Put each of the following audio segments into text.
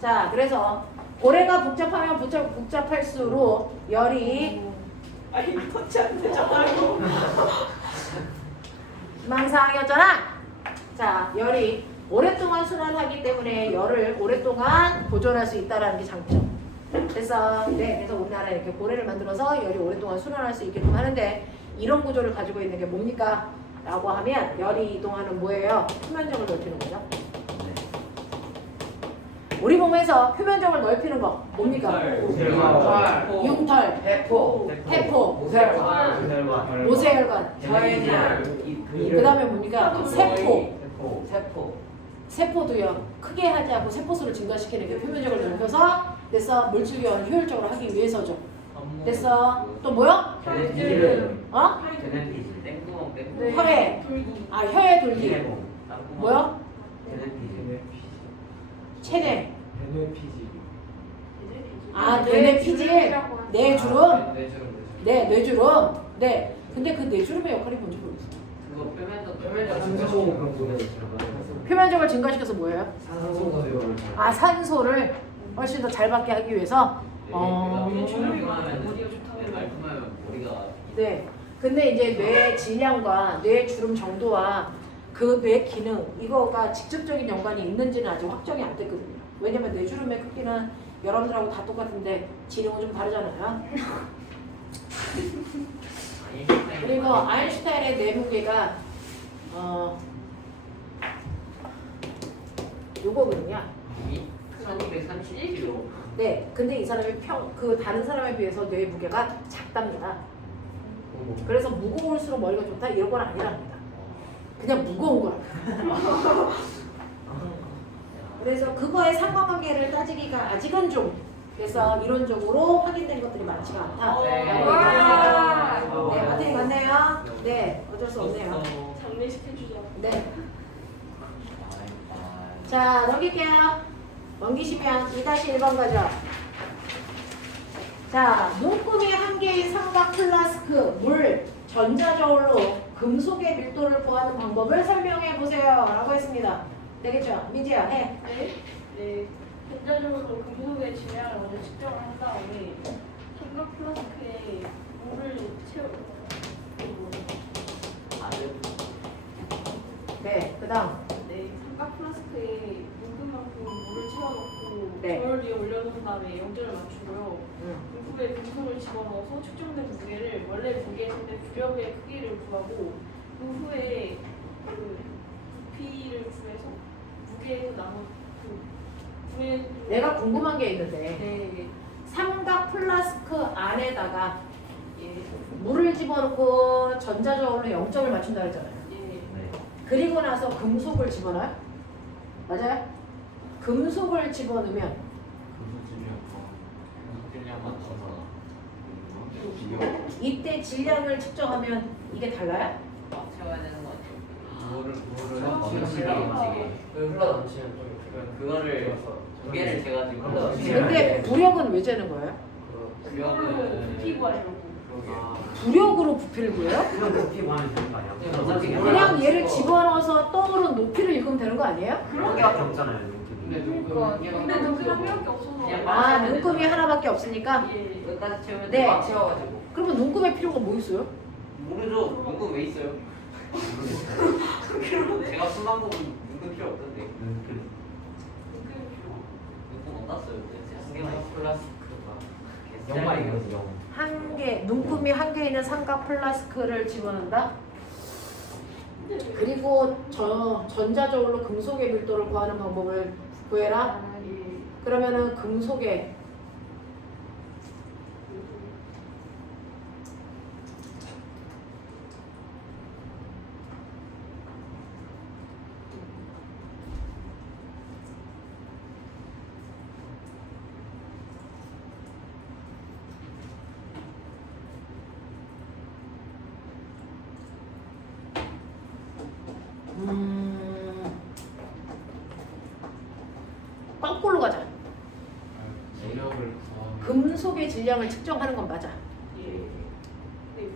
자, 그래서 고래가 복잡하면 복잡할수록 열이 아니 터치 안 되잖아요. 망상이었잖아. 자, 열이 오랫동안 순환하기 때문에 열을 오랫동안 보존할 수 있다는 게 장점. 그래서 우리나라 이렇게 고래를 만들어서 열이 오랫동안 순환할 수 있게끔 하는데 이런 구조를 가지고 있는 게 뭡니까? 라고 하면 열이 이동하는 뭐예요? 표면적을 넓히는 거죠. 우리 몸에서 표면적을 넓히는 거 뭡니까? 융털, 해포, 모세혈관, 그 다음에 뭡니까? 세포도요. 크게 하지 않고 세포수를 증가시키는 게 표면적을 넓혀서 됐어. 물질교환을 효율적으로 하기 위해서죠. 됐어. 또 뭐요? 어? 혀에 혀에 돌기. 뭐요? 체내. 뇌내피질. 뇌주름. 뇌주름. 네. 근데 그 뇌주름의 역할이 뭔지 모르겠어요. 표면적을 증가시켜서 뭐예요? 산소를 훨씬 더 잘 받게 하기 위해서. 네. 근데 이제 뇌 질량과 뇌 주름 정도와 그 뇌 기능 이거가 직접적인 연관이 있는지는 아직 확정이 안 됐거든요. 왜냐면 뇌 주름의 크기는 여러분들하고 다 똑같은데 지능은 좀 다르잖아요. 그리고 아인슈타인의 뇌 무게가 요거거든요. 1231kg. 네, 근데 이 사람이 다른 사람에 비해서 뇌 무게가 작답니다. 그래서 무거울수록 머리가 좋다 이런 건 아니랍니다. 그냥 무거운 거랍니다. 그래서 그거의 상관관계를 따지기가 아직은 좀 그래서 이론적으로 확인된 것들이 많지가 않다. 네, 맞네, 맞네요. 네, 어쩔 수 없네요. 장례시켜주자. 네. 자, 넘길게요. 넘기시면 2-1번 가죠. 자, 눈금이 한 개의 삼각 플라스크, 물, 전자저울로 금속의 밀도를 구하는 방법을 설명해 보세요. 라고 했습니다. 되겠죠? 민지야, 해. 네. 전자적으로 금속의 질량을 먼저 측정을 한 다음에 삼각 플라스크에 물을 네, 그 다음. 네, 삼각 플라스크에 눈금만큼 물을 채워놓고 네. 저울 위에 올려놓은 다음에 영점을 맞추고요. 그 후에 금속을 집어넣어서 측정된 무게를 원래 무게에서는 부력의 크기를 구하고 그 후에 그 부피를 구해서 무게에서 남은 그 구해 내가 궁금한 게 있는데 네, 삼각 플라스크 안에다가 예, 물을 집어넣고 전자저울로 0점을 맞춘다 그랬잖아요. 예, 그리고 나서 금속을 집어넣어요? 맞아요? 금속을 집어넣으면 이때 질량을 측정하면 이게 달라요? 채워야 되는 거 그거를 무게를 재가지고. 근데 부력은 왜 재는 거예요? 부피 구하려고. 부력으로 부피를 구해요? 그냥 얘를 집어넣어서 떠오른 높이를 읽으면 되는 거 아니에요? 근데 눈금 한 개밖에 없어서. 아, 눈금이 하나밖에 없으니까? 예. 여기까지 채우면 네. 막 채워가지고. 그러면 눈금의 필요가 뭐 있어요? 모르죠. 눈금 왜 있어요? 제가 순간 보면 눈금 필요 없던데. 눈금 못 났어요. 한 개만 있어. 한 개, 눈금이 한 개 있는 삼각 플라스크를 집어넣는다? 그리고 전자저울로 금속의 밀도를 구하는 방법을 구해라? 그러면은 금속의 거꾸로 가자. 금속의 질량을 측정하는 건 맞아. 예. 네,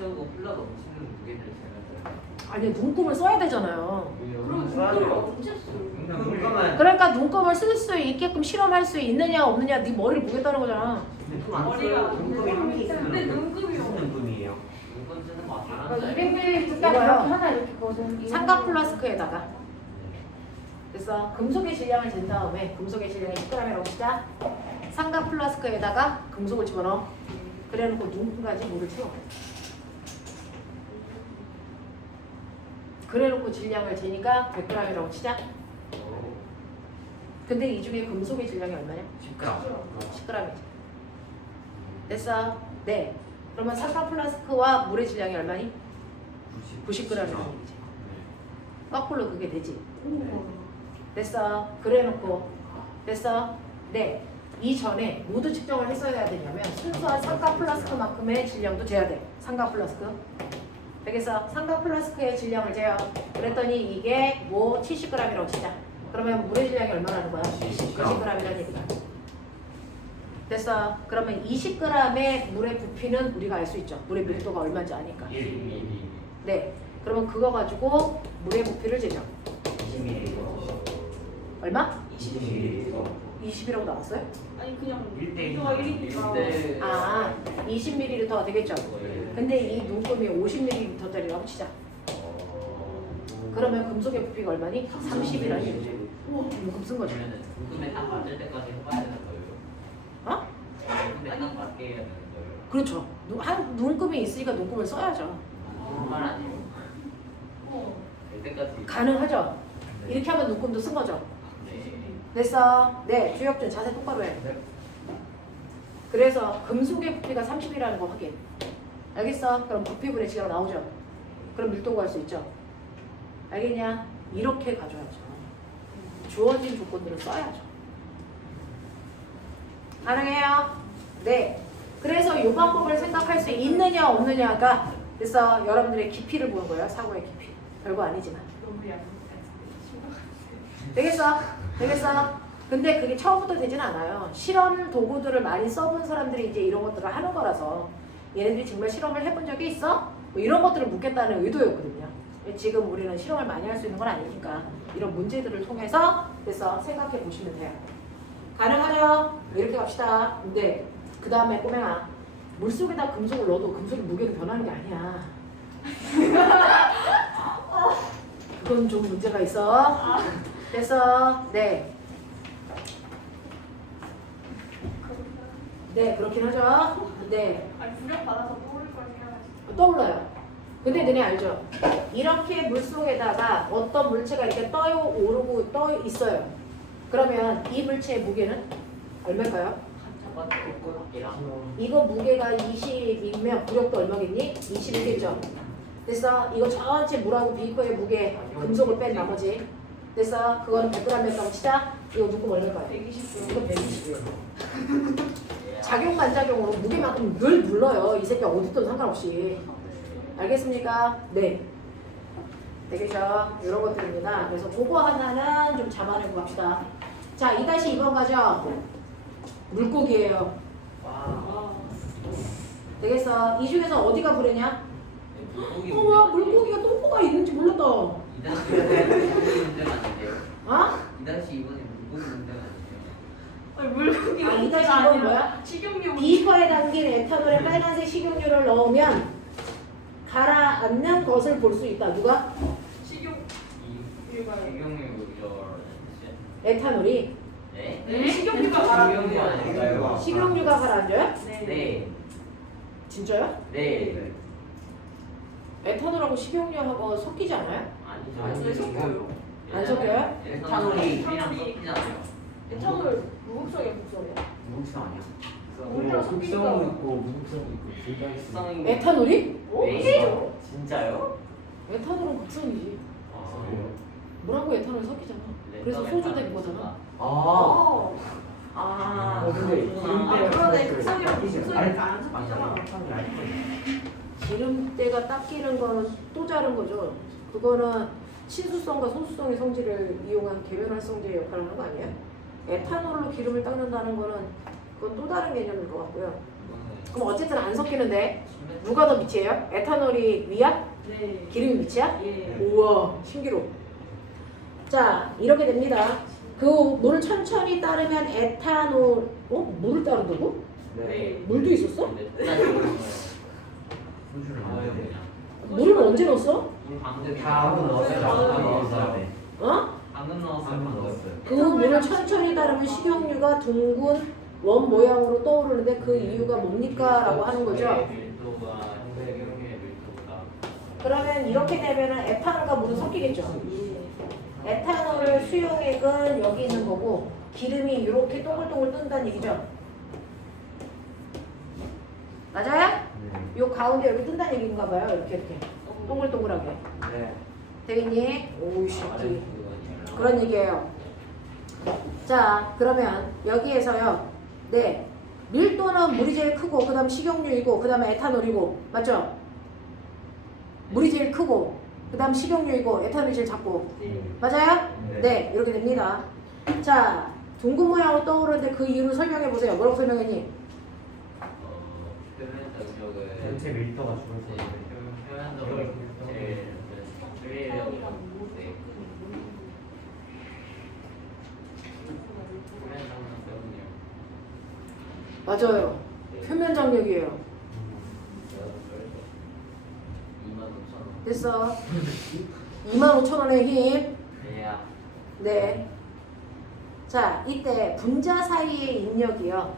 채우고 흘러 넘치는 무게를 제가 아니 눈금을 써야 되잖아요. 그럼 눈금을 언제 써요? 눈금은 그러니까 눈금을 쓸 수 있게끔 실험할 수 있느냐 없느냐 네 머리를 보겠다는 거잖아. 머리가 눈금이 한 개 있으면 근데 눈금이 눈금이에요. 눈금 쓰는 거 맞긴 그러니까 한데 200ml까지 이거요. 이렇게 하나 이렇게 거든. 삼각 플라스크에다가 그래서 금속의 질량을 잰 다음에 금속의 질량이 10g이라고 치자. 삼각 플라스크에다가 금속을 집어넣어. 그래놓고 눈금까지 물을 채워. 그래놓고 질량을 재니까 100g이라고 치자. 근데 이 중에 금속의 질량이 얼마냐? 10g이지. 됐어? 네. 그러면 삼각 플라스크와 물의 질량이 얼마니? 90g이라는 얘기지. 거꾸로 그게 되지. 됐어? 그래놓고 됐어? 네. 이전에 모두 측정을 했어야 되냐면 순수한 삼각 플라스크만큼의 질량도 재야 돼. 삼각 플라스크. 되겠어? 삼각 플라스크의 질량을 재요. 그랬더니 이게 뭐 70g이라고 치자. 그러면 물의 질량이 얼마라는 거야? 20g이라는 얘기다. 됐어? 그러면 20g의 물의 부피는 우리가 알 수 있죠. 물의 밀도가 얼마인지 아니까. 1mm 네. 그러면 그거 가지고 물의 부피를 재죠. 20mm 얼마? 20mm 20이라고 나왔어요? 아니 그냥 1대1 이거가 1이니까 아, 20ml가 되겠죠. 근데 이 눈금이 50ml짜리라고 치자. 그러면 금속의 부피가 얼마니? 30이라는 얘기죠. 눈금 쓴 거죠. 그러면은 눈금에 딱 맞을 때까지 해봐야 되는 거예요. 어? 눈금에 딱 맞게 해야 되는 거예요. 그렇죠. 눈금이 있으니까 눈금을 써야죠. 그말 아니에요. 어. 될 때까지. 가능하죠. 이렇게 하면 눈금도 쓴 거죠. 네. 됐어. 네, 주혁준 자세 똑바로 해. 그래서 금속의 부피가 30이라는 거 확인. 알겠어? 그럼 부피분의 질량 나오죠. 그럼 밀도 구할 수 있죠. 알겠냐? 이렇게 가져야죠. 주어진 조건들을 써야죠. 가능해요? 네. 그래서 이 방법을 생각할 수 있느냐 없느냐가 그래서 여러분들의 깊이를 보는 거예요. 사고의 깊이. 별거 아니지만. 너무 얇은 되겠어? 되겠어? 근데 그게 처음부터 되진 않아요. 실험 도구들을 많이 써본 사람들이 이제 이런 것들을 하는 거라서 얘네들이 정말 실험을 해본 적이 있어? 뭐 이런 것들을 묻겠다는 의도였거든요. 지금 우리는 실험을 많이 할 수 있는 건 아니니까 이런 문제들을 통해서 그래서 생각해 보시면 돼요. 가능하죠? 이렇게 갑시다. 근데 그 다음에 꼬맹아 물속에다 금속을 넣어도 금속의 무게는 변하는 게 아니야. 그건 좀 문제가 있어. 됐어? 네. 네, 그렇긴 하죠. 네. 아니 부력 받아서 모를 걸 생각하시 떠올라요. 근데 너네 알죠? 이렇게 물속에다가 어떤 물체가 이렇게 떠 오르고 떠 있어요. 그러면 이 물체의 무게는 얼마일까요? 첫 번째 이랑 이거 무게가 20이면 부력도 얼마겠니? 21겠죠. 됐어? 이거 전체 물하고 비커의 무게 금속을 뺀 나머지 됐어? 그거는 100g이었다고 치자. 이거 누구 얼마일까요? 120도 이거 120이에요. 작용 반작용으로 무게만큼 늘 눌러요. 이 새끼 어디든 상관없이. 알겠습니까? 네. 되겠죠? 이런 것들입니다. 그래서 그거 하나는 좀 잡아내고 갑시다. 자, 2-2번 가죠. 물고기예요. 와 되겠어? 이 중에서 어디가 부르냐? 물고기 와, 물고기가 똥꼬가 있는지 몰랐다. 2-2번이 문제가 아닌데요. 어? 2-2번이 물고기 문제가 아니에요. 아니 물고기가 아, 이 문제가 다시 이건 아니라 뭐야? 식용유 비커에 담긴 에탄올에 빨간색 식용유를 넣으면 가라앉는 것을 볼 수 있다. 누가? 식용유가 식용유죠. 에탄올이. 네? 네? 식용유가 말하는 식용유 아닐까요? 식용유가 가라앉아요? 네. 진짜요? 네. 에탄올하고 식용유하고 섞이지 않아요? 아니죠. 왜 섞여요? 안 섞여요? 에탄올이 우리랑 에탄올이- 섞이잖아요. 에탄올 무극성이야 극성이야? 무극성 아니야? 물이랑 섞이니까 극성도 있고 무극성도 있고 둘 다 있어. 특성이 에탄올이? 네. 진짜요? 에탄올은 극성이지. 그래요? 물하고 에탄올이 섞이잖아. 그래서 소주 된 거잖아. 아. 아. 근데 아, 그러네. 극성이랑 섞이지. 무극성이 아니, 안 섞이잖아. 맞아. 에탄올이 아니거든. 기름때가 딱 끼는 거는 또 다른 거죠. 그거는 친수성과 소수성의 성질을 이용한 계면 활성제의 역할을 하는 거 아니에요? 에탄올로 기름을 닦는다는 거는 그건 또 다른 개념일 것 같고요. 이거는 그럼 어쨌든 안 섞이는데 누가 더 밑이에요? 에탄올이 위야? 네. 기름이 밑이야? 예. 우와 신기록. 자 이렇게 됩니다. 그 물을 천천히 따르면 에탄올 물을 따른다고? 네. 물도 있었어? 소주를 아유. 물을 언제 넣었어? 방금 방금 넣었어요. 방금 넣었어요. 네. 어? 방금 넣었어요. 방금 방금. 넣었어요. 그 물을 천천히 따르면 식용유가 둥근 원 모양으로 떠오르는데 그 이유가 뭡니까? 라고 하는 거죠. 밀도가 세경의 밀도가 그러면 이렇게 되면 에탄올과 물은 섞이겠죠. 에탄올을 수용액은 여기 있는 거고 기름이 이렇게 동글동글 뜬다는 얘기죠. 맞아요? 네. 요 가운데 여기 뜬다는 얘기인가 봐요. 이렇게 동글동글하게. 네. 되겠니? 오이 새끼. 아래 그런 얘기예요. 자, 그러면 여기에서요. 네. 밀도는 물이 제일 크고 그다음 식용유이고 그다음에 에탄올이고 맞죠? 물이 제일 크고 그다음 식용유이고 에탄올이 제일 작고 맞아요? 네. 네, 이렇게 됩니다. 자, 둥근 모양으로 떠오르는데 그 이유를 설명해 보세요. 뭐라고 설명했니? 표면 장력을 전체 밀도가 줄어서. 표면적으로 제일 줄이려고 네. 표면 장력 때문이요. 맞아요. 표면 장력이에요. 25,000원. 됐어. 25,000원의 힘. 그래야 네. 자, 이때 분자 사이의 인력이요.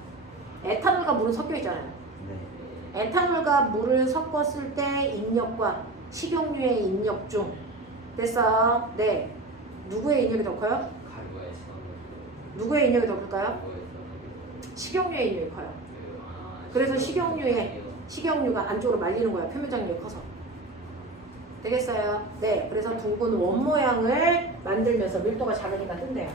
에탄올과 물은 섞여 있잖아요. 네. 에탄올과 물을 섞었을 때 인력과 식용유의 인력 중 됐어. 네. 누구의 인력이 더 커요? 가루가 있었는데 누구의 인력이 더 클까요? 가루가 있었는데 식용유의 인력이 커요. 그래서 식용유가 안쪽으로 말리는 거야. 표면 장력이 커서. 되겠어요? 네. 그래서 둥근 원 모양을 만들면서 밀도가 작으니까 뜬대요.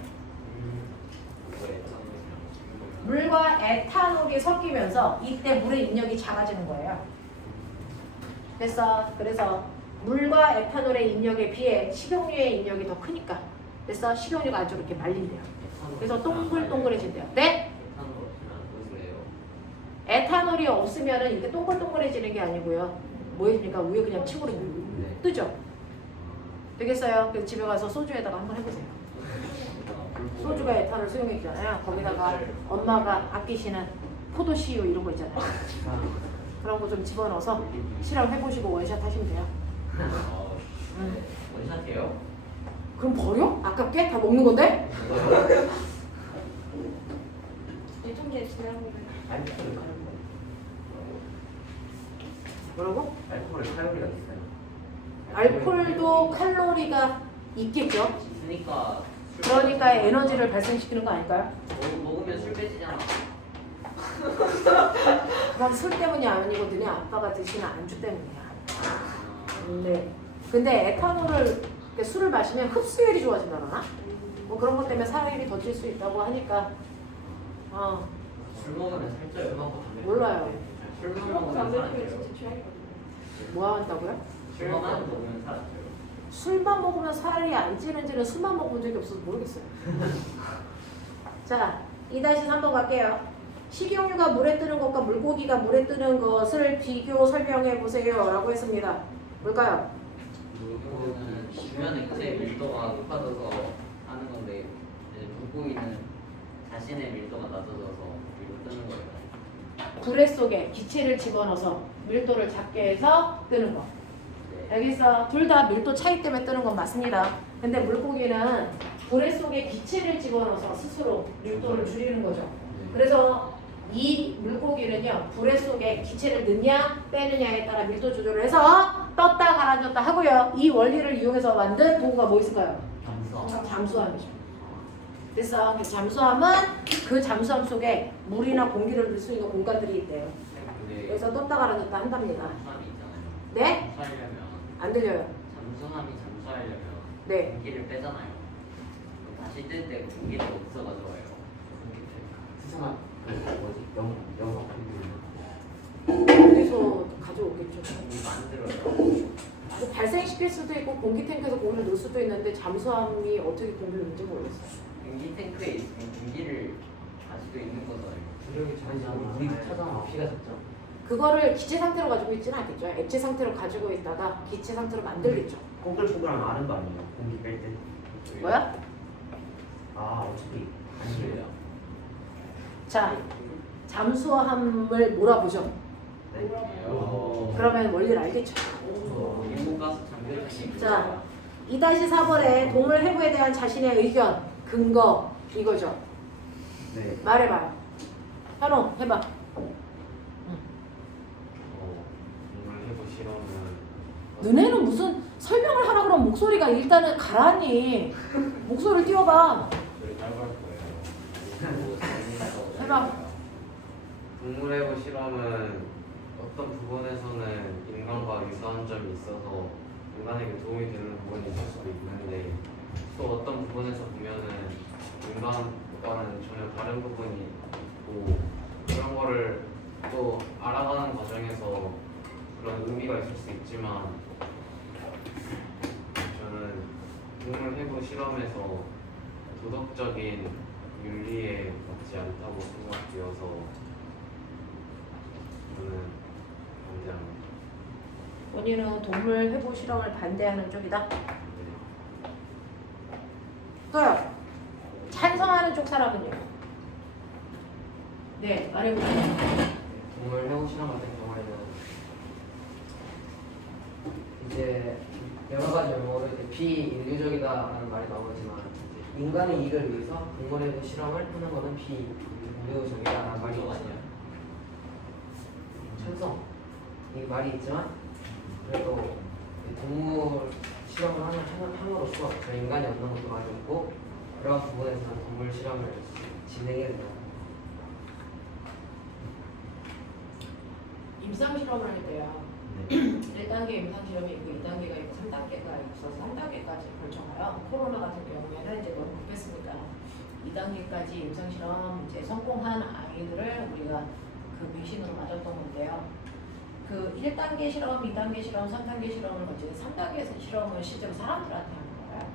물과 에탄올이 섞이면서 이때 물의 인력이 작아지는 거예요. 됐어? 그래서 물과 에탄올의 인력에 비해 식용유의 인력이 더 크니까. 됐어? 식용유가 안쪽으로 이렇게 말린대요. 그래서 동글동글해진대요. 네? 에탄올이 없으면 이렇게 동글동글해지는 게 아니고요. 뭐해집니까? 위에 그냥 층으로 뜨죠? 되겠어요? 그래서 집에 가서 소주에다가 한번 해보세요. 소주가 에탄올 수용액이잖아요. 거기다가 엄마가 아끼시는 포도씨유 이런 거 있잖아요. 그런 거 좀 집어넣어서 실험 해보시고 원샷 하시면 돼요. 원샷해요? 그럼 버려? 아깝게? 다 먹는 건데? 유통기한 지난 거예요. 뭐라고? 알코올에 칼로리가 있어요. 알코올도 칼로리가 있겠죠? 있으니까 그러니까 에너지를 발생시키는 거 아닐까요? 먹으면 술 빼지잖아. 그럼 술 때문이 아니고 너네 아빠가 드시는 안주 때문이야. 네. 근데 에탄올을 그러니까 술을 마시면 흡수율이 좋아진다거나 뭐 그런 것 때문에 살이 더 찔 수 있다고 하니까 술 먹으면 살쪄요. 몰라요. 술만 그럼 먹으면 담배 살쪄요. 피우면 진짜 취향이거든요. 뭐 한다고요? 술만 먹으면 살쪄요. 술만 먹으면 살이 안 찌는지는 술만 먹어본 적이 없어서 모르겠어요. 자, 2-3번 갈게요. 식용유가 물에 뜨는 것과 물고기가 물에 뜨는 것을 비교 설명해 보세요 라고 했습니다. 뭘까요? 물고기는 주변 액체 밀도가 높아져서 하는 건데 이제 물고기는 자신의 밀도가 낮아져서 밀도 뜨는 거예요. 구레 속에 기체를 집어넣어서 밀도를 작게 해서 뜨는 거. 네. 알겠어? 둘 다 밀도 차이 때문에 뜨는 건 맞습니다. 근데 물고기는 구레 속에 기체를 집어넣어서 스스로 밀도를 줄이는 거죠. 그래서 이 물고기는요, 불에 속에 기체를 넣냐 빼느냐에 따라 밀도 조절을 해서 떴다 가라앉았다 하고요. 이 원리를 이용해서 만든 도구가 뭐 있을까요? 잠수함이죠. 됐어. 그래서 잠수함은 그 잠수함 속에 물이나 공기를 넣을 수 있는 공간들이 있대요. 근데 그래서 떴다 가라앉았다 한답니다. 잠수함이 있잖아요. 네? 잠수하려면 안 들려요. 잠수함이 잠수하려면 네. 공기를 빼잖아요. 그럼 다시 뜰 때 공기를 어디서 가져와요? 수상한 그 뭐지? 영어 어디서 가져오겠죠. 공기 만들어요. 뭐 발생시킬 수도 있고 공기 탱크에서 공기를 넣을 수도 있는데 잠수함이 어떻게 공기를 넣는지 모르겠어요. 공기 탱크에 있으면 공기를 가지고 있는 거잖아요. 구력이 차이잖아. 우리 차잖아. 피가 작죠. 그거를 기체 상태로 가지고 있지는 않겠죠. 액체 상태로 가지고 있다가 기체 상태로 만들겠죠. 뽀글뽀글한 아는 거 아니에요? 공기 뺄 때. 뭐야? 아 어차피 아니에요. 자, 잠수함을 몰아보죠. 네. 그러면 원리를 알겠죠. 일본가스 장비를 자, 2-4번에 동물 해부에 대한 자신의 의견, 근거 이거죠. 네. 말해봐요. 현호 해봐. 동물 해부 실험은 너네는 무슨 설명을 하라 그러면 목소리가 일단은 가라니. 목소리를 띄워봐. 저희 따로 할 거예요. 해봐. 동물 해부 실험은 어떤 부분에서는 인간과 유사한 점이 있어서 인간에게 도움이 되는 부분이 있을 수도 있는데 또 어떤 부분에서 보면은 인간과는 전혀 다른 부분이 있고 그런 거를 또 알아가는 과정에서 그런 의미가 있을 수 있지만 저는 동물 해부 실험에서 도덕적인 윤리에 맞지 않다고 생각되어서 저는 반대합니다. 본인은 동물 해부 실험을 반대하는 쪽이다. 네. 또요. 찬성하는 쪽 사람은요. 네, 말해보세요. 동물 해부 실험 같은 경우에는 이제 여러 가지 용어로 이제 비인류적이다라는 말이 나오지만 인간의 이익을 위해서 동물 해부 실험을 하는 것은 비인류적이다라는 말이 있어요. 찬성 이 말이 있지만 그래도 동물 실험을 함으로써 저 인간이 얻는 것도 많이 있고 그런 부분에서는 동물 실험을 진행해야 된다. 임상 실험을 할 때요. 네. 1단계 임상 실험이 있고 2단계가 있고 3단계가 있어서 3단계까지 걸쳐가요. 코로나 같은 경우에는 이제 너무 급했으니까 2단계까지 임상 실험 이제 성공한 아이들을 우리가 그 백신으로 맞았던 건데요. 그 1단계 실험, 2단계 실험, 3단계 실험을 거치고 3단계 실험은 실제로 사람들한테 하는 거예요.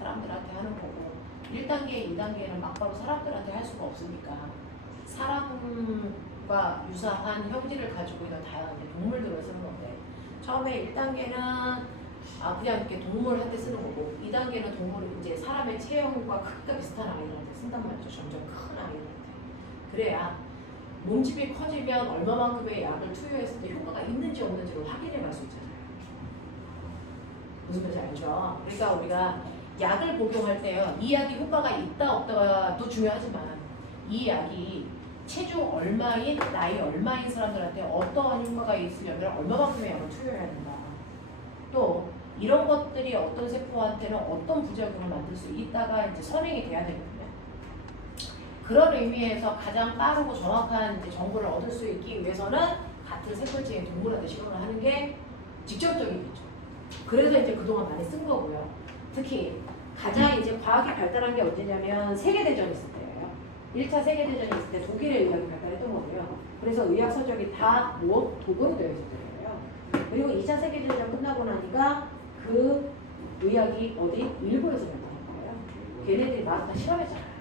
사람들한테 하는 거고 1단계, 2단계는 막바로 사람들한테 할 수가 없으니까 사람과 유사한 형질을 가지고 있는 다양한 동물들을 쓰는 건데 처음에 1단계는 그냥 이렇게 동물한테 쓰는 거고 2단계는 동물을 이제 사람의 체형과 크기가 비슷한 아이들한테 쓴단 말이죠. 점점 큰 아이들한테. 그래야 몸집이 커지면 얼마만큼의 약을 투여했을 때 효과가 있는지 없는지를 확인해 볼 수 있잖아요. 무슨 말인지 알죠? 그러니까 우리가 약을 복용할 때요. 이 약이 효과가 있다 없다도 중요하지만 이 약이 체중 얼마인 나이 얼마인 사람들한테 어떠한 효과가 있으려면 얼마만큼의 약을 투여해야 된다. 또 이런 것들이 어떤 세포한테는 어떤 부작용을 만들 수 있다가 이제 선행이 돼야 되거든요. 그런 의미에서 가장 빠르고 정확한 이제 정보를 얻을 수 있기 위해서는 같은 세포체인 동물한테 실험을 하는 게 직접적이겠죠. 그래서 이제 그동안 많이 쓴 거고요. 특히 가장 이제 과학이 발달한 게 언제냐면 세계대전이 있을 때예요. 1차 세계대전이 있을 때 독일의 의학이 발달했던 거고요. 그래서 의학 서적이 다 독으로 되어 있을 때예요. 그리고 2차 세계대전 끝나고 나니까 그 의학이 어디? 일본에서 발달한 거예요. 걔네들이 막 다 실험했잖아요.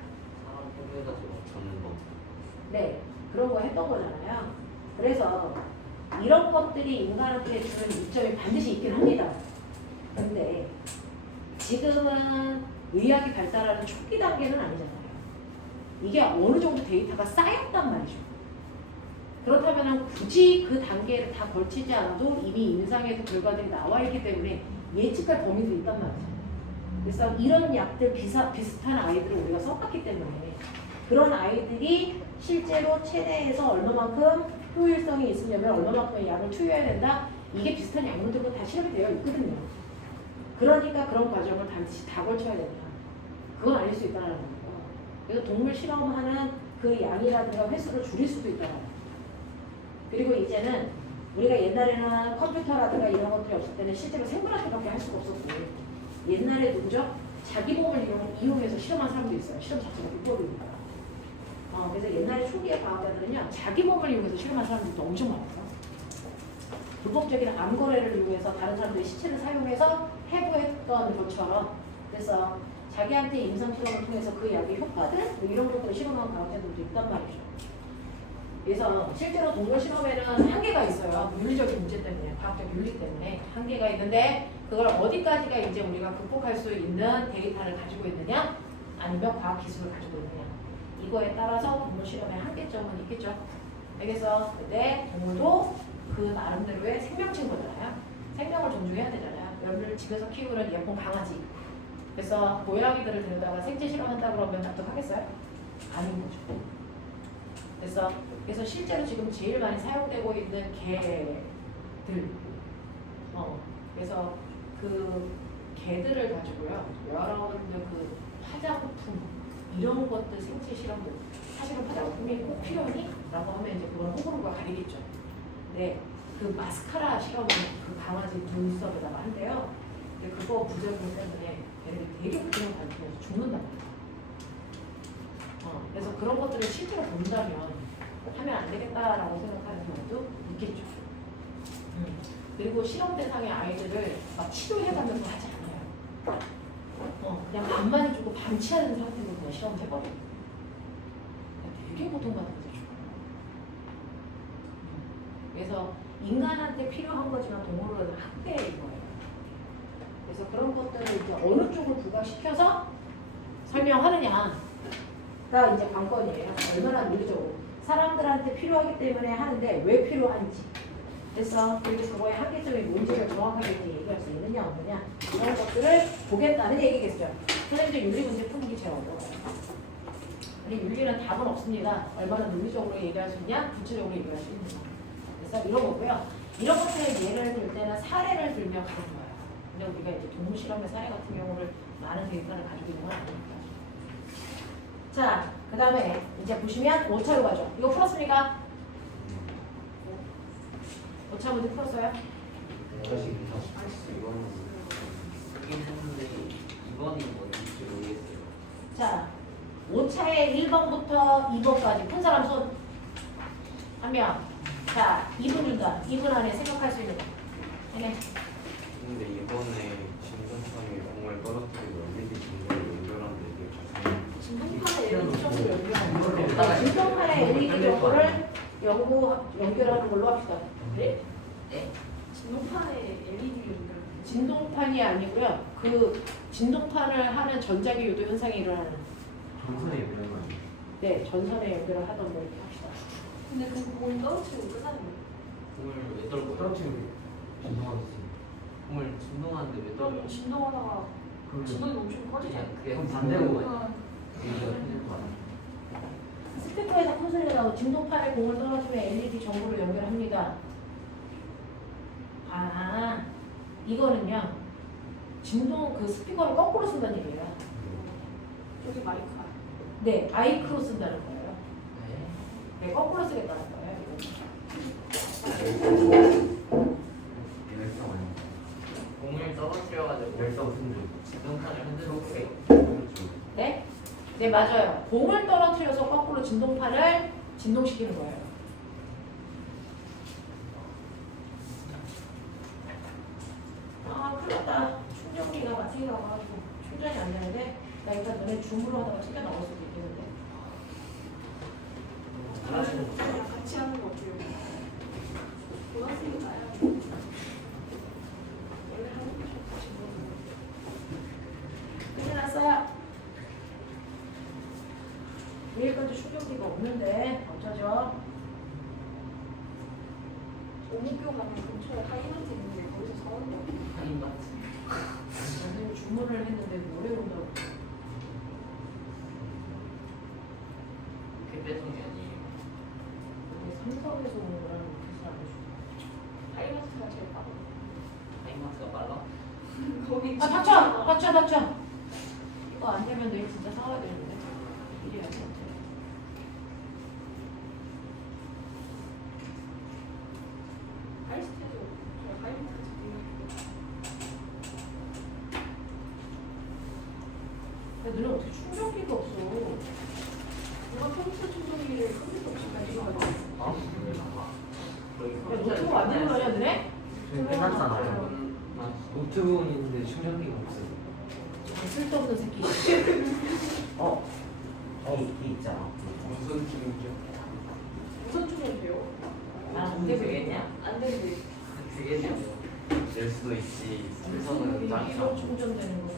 사람 해부해가지고 잡는 거. 네, 그런 거 했던 거잖아요. 그래서 이런 것들이 인간한테 주는 이점이 반드시 있긴 합니다. 근데 지금은 의학이 발달하는 초기 단계는 아니잖아요. 이게 어느 정도 데이터가 쌓였단 말이죠. 그렇다면 굳이 그 단계를 다 걸치지 않아도 이미 임상에서 결과들이 나와 있기 때문에 예측할 범위도 있단 말이죠. 그래서 이런 약들 비슷한 아이들을 우리가 써봤기 때문에 그런 아이들이 실제로 체내에서 얼마만큼 효율성이 있으려면 얼마만큼의 약을 투여해야 된다. 이게 비슷한 약물들도 다 실험이 되어 있거든요. 그러니까 그런 과정을 반드시 다 걸쳐야 된다. 그건 아닐 수 있다는 거예요. 그래서 동물 실험하는 그 양이라든가 횟수를 줄일 수도 있다는 거예요. 그리고 이제는 우리가 옛날에는 컴퓨터라든가 이런 것들이 없을 때는 실제로 생물학밖에 할 수가 없었고 옛날에 누구죠? 자기 몸을 이용해서 실험한 사람도 있어요. 실험 자체가 불법이니까. 그래서 옛날에 초기의 과학자들은요, 자기 몸을 이용해서 실험한 사람들도 엄청 많아요. 불법적인 암거래를 이용해서 다른 사람들의 시체를 사용해서 해부했던 것처럼, 그래서 자기한테 임상 실험을 통해서 그 약의 효과들 뭐 이런 것들을 실험한 과학자들도 있단 말이죠. 그래서 실제로 동물 실험에는 한계가 있어요. 윤리적인 문제 때문에, 과학적 윤리 때문에 한계가 있는데 그걸 어디까지가 이제 우리가 극복할 수 있는 데이터를 가지고 있느냐, 아니면 과학 기술을 가지고 있느냐, 이거에 따라서 동물 실험의 한계점은 있겠죠. 알겠어? 근데 동물도 그 나름대로의 생명체인 거잖아요. 생명을 존중해야 되잖아요. 여러분들 집에서 키우는 예쁜 강아지. 그래서 고양이들을 데려다가 생체 실험한다 그러면 납득하겠어요? 아닌 거죠. 그래서 실제로 지금 제일 많이 사용되고 있는 개들. 그래서 그 개들을 가지고요. 여러분들 그 화장품 이런 것들 생체 실험들 사실은 화장품이 꼭 필요하니? 라고 하면 이제 그건 호불호가 가리겠죠. 네, 그 마스카라 실험은 그 강아지 눈썹에다가 한대요. 근데 그거 부작용 때문에 걔네들이 되게 부작용 발생해서 죽는답니다. 그래서 그런 것들을 실제로 본다면 하면 안 되겠다라고 생각하는 경우도 있겠죠. 그리고 실험 대상의 아이들을 막 치료해가면서 하지 않아요. 그냥 밥만 주고 방치하는 상태로 그냥 실험을 해버려요. 되게 고통받는 거죠. 그래서 인간한테 필요한 거지만 동물은 학대인 거예요. 그래서 그런 것들을 이제 어느 쪽을 부각시켜서 설명하느냐가 이제 관건이에요. 얼마나 논리적으로 사람들한테 필요하기 때문에 하는데 왜 필요한지. 그래서 그리고 그거의 한계점이 뭔지를 정확하게 얘기할 수 있느냐 없느냐 이런 것들을 보겠다는 얘기겠죠. 선생님들 윤리 문제 푸는 게 제일 어려워요. 우리 윤리는 답은 없습니다. 얼마나 논리적으로 얘기할 수 있냐, 구체적으로 얘기할 수 있느냐. 그래서 이런 거고요. 이런 것들의 예를 들 때는 사례를 들면 가장 좋아요. 근데 우리가 이제 동물 실험의 사례 같은 경우를 많은 데이터를 가지고 있는 건 아니니까. 자, 그 다음에 이제 보시면 5차로 가죠. 이거 풀었습니까? 5차 문제 풀었어요? 이거는 그긴 했는데 2번이 뭔지 모르겠어요. 자, 5차에 1번부터 2번까지 푼 사람 손 한 명. 자, 2분 준다. 2분 안에 생각할 수 있는 거. 네. 근데 이번에 진동판이 공을 떨어뜨리고 LED 진동을 연결하는데 진동판에 LED 정보를 연결하는 거. 자, 진동판에 LED 정보를 연결하는 걸로 합시다. 네? 진동판에 LED 연결. 진동판이 아니고요. 그 진동판을 하는 전자기 요도 현상이 일어나는. 전선에 이런 거 아니에요? 네, 전선에 연결을 하던 뭐 이렇게 합시다. 근데 그 공 떨어뜨리고 끝나는 거예요. 공을 왜 떨고요? 떨어지면 진동하겠지. 공을 진동하는데 왜 떨어요? 그럼 진동하다가 그러면 진동이 엄청 커지잖아요. 그냥 그게 그럼 반대로 진동하는 이게 틀릴 거 아니에요? 스피커에서 큰 소리가 나고 진동판에 공을 떨어뜨리면 LED 전구를 연결합니다. 아, 이거는요. 진동 그 스피커를 거꾸로 쓴다는 얘기예요. 여기 마이크야. 네, 마이크로 쓴다는 거예요. 네. 네, 거꾸로 쓰겠다는 거예요. 열성 아니에요? 공을 떨어뜨려가지고 열성 승부. 진동판을 흔들어 보세요. 그렇죠. 네? 네, 맞아요. 공을 떨어뜨려서 거꾸로 진동판을 진동시키는 거예요. 아, 큰일 났다. 충전기가 마팅이라고 해가지고 충전이 안 되는데 나 일단 너네 줌으로 하다가 챙겨 나올 수도 있겠는데. 같이 하는 거 어때요? 보너스니까요. 원래 하는 거 같이 큰일 났어요. 내일 것도 충전기가 없는데 어쩌죠? 오목교 가면 근처에 하이마트 있는데 거기서 사오는 거 같아요. 아닌 것 같지. 선생님 주문을 했는데 노래 온다고. 그렇게 뺏은 게 아니에요. 삼성에서 오는 거랑 그래서 안 해주죠. 하이마트가 제일 빠르고. 타임마트가 빨라? 거기 아, 닥쳐! 이거 안 되면 내일 진짜 사와야 되는데. 이래야 돼. 하이스트에서 저 하이마트에서 근데 너네 어떻게 충전기가 없어? 누가 평소 충전기를 컴퓨터 없이 가져가지고. 어? 야, 노트북 안 되는 거야, 너네? 저희 끝났잖아요. 노트북은 있는데 충전기가 없어요. 쓸데없는 새끼. 이 있잖아. 무슨 기능이죠? 무선 충전 돼요? 안 되고 되겠냐? 안 되는데. 되겠냐고. 될 수도 있지. 무슨 삼성은 이거 짱이라. 충전되는 거.